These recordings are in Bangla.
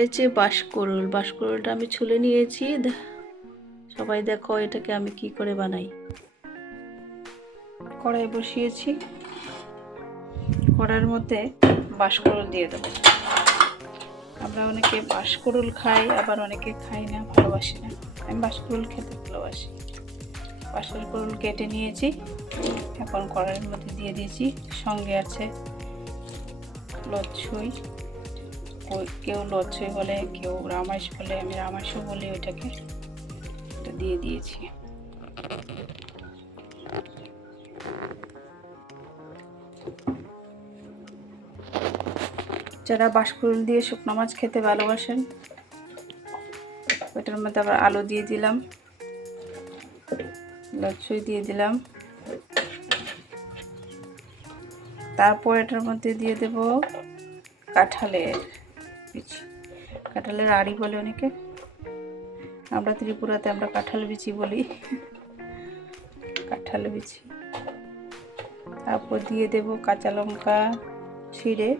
হয়েছে বাঁশকুড়ুল। বাঁশকুড়ুলটা আমি ছুলে নিয়েছি। সবাই দেখো এটাকে আমি কি করে বানাই। কড়াই বসিয়েছি, কড়াইয়ের মধ্যে বাঁশকুড়ুল দিয়ে দেবো। আমরা অনেকে বাঁশকুড়ুল খাই, আবার অনেকে খাই না, ভালোবাসি না। আমি বাঁশকুড়ুল খেতে ভালোবাসি। বাঁশকুড়ুল কেটে নিয়েছি, এখন কড়াইয়ের মধ্যে দিয়ে দিয়েছি। সঙ্গে আছে লচ্ছই, কেউ লচ্ছই বলে, কেউ রামাইশ বলে, আমি রামাইশও বলি ওইটাকে। এটা দিয়ে দিয়েছি। যারা বাঁশকুড়ুল দিয়ে শুকনো মাছ খেতে ভালোবাসেন, ওইটার মধ্যে আবার আলু দিয়ে দিলাম, লচ্ছই দিয়ে দিলাম। তারপর এটার মধ্যে দিয়ে দেব কাঁঠালের বিচি। কাঁঠালের আড়ি বলে অনেকে, আমরা ত্রিপুরাতে আমরা কাঁঠাল বিচি বলি। কাঁঠাল বিচি। তারপর দিয়ে দেব কাঁচা লঙ্কা ছিঁড়ে,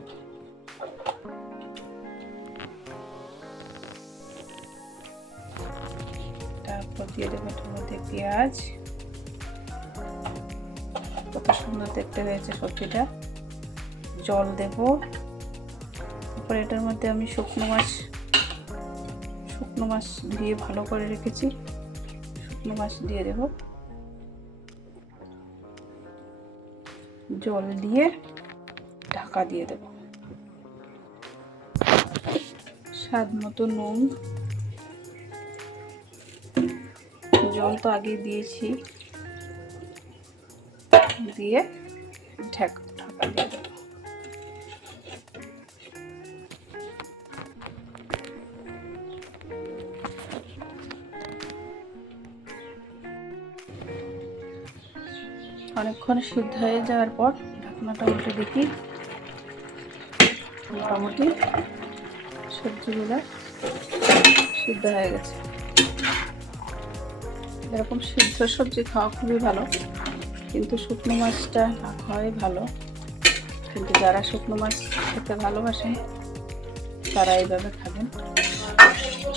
তারপর দিয়ে দেবো এটার মধ্যে পেঁয়াজ। কত সুন্দর দেখতে হয়েছে সবজিটা। জল দেব। তারপর এটার মধ্যে আমি শুকনো মাছ দিয়ে ভালো করে রেখেছি, শুকনো মাছ দিয়ে দেব। জল দিয়ে ঢাকা দিয়ে দেব। স্বাদ মতো নুন, জল তো আগে দিয়েছি, দিয়ে ঢাকা দিয়ে দেব। অনেকক্ষণ সিদ্ধ হয়ে যাওয়ার পর ঢাকনাটা উল্টে দেখি, মোটামুটি সবজিগুলো সিদ্ধ হয়ে গেছে। এরকম সিদ্ধ সবজি খাওয়া খুবই ভালো, কিন্তু শুকনো মাছটা না খাওয়াই ভালো। কিন্তু যারা শুকনো মাছ খেতে ভালোবাসেন তারা এইভাবে খাবেন।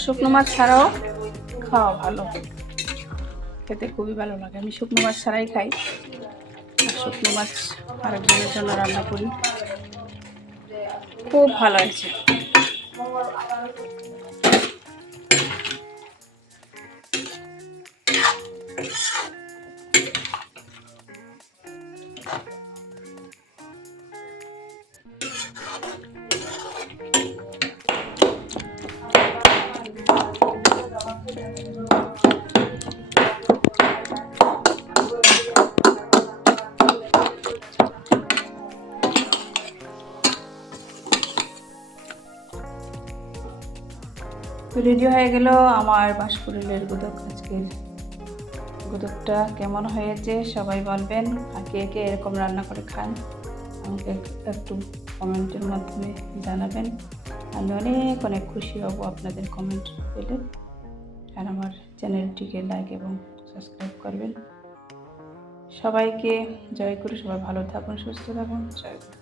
শুকনো মাছ ছাড়াও খাওয়া ভালো, খেতে খুবই ভালো লাগে। আমি শুকনো মাছ ছাড়াই খাই, আর শুকনো মাছ আরেকজনের জন্য রান্না করি। খুব ভালো হয়েছে। তো রেডি হয়ে গেল আমার বাঁশকুড়ুলের গুদক। আজকের গুদকটা কেমন হয়েছে সবাই বলবেন, আর কে কে এরকম রান্না করে খান আমাকে একটু কমেন্টের মাধ্যমে জানাবেন। আমি অনেক অনেক খুশি হব আপনাদের কমেন্ট পেলে। আর আমার চ্যানেলটিকে লাইক এবং সাবস্ক্রাইব করবেন। সবাইকে জয় গুরু। সবাই ভালো থাকুন, সুস্থ থাকুন। জয় গুরু।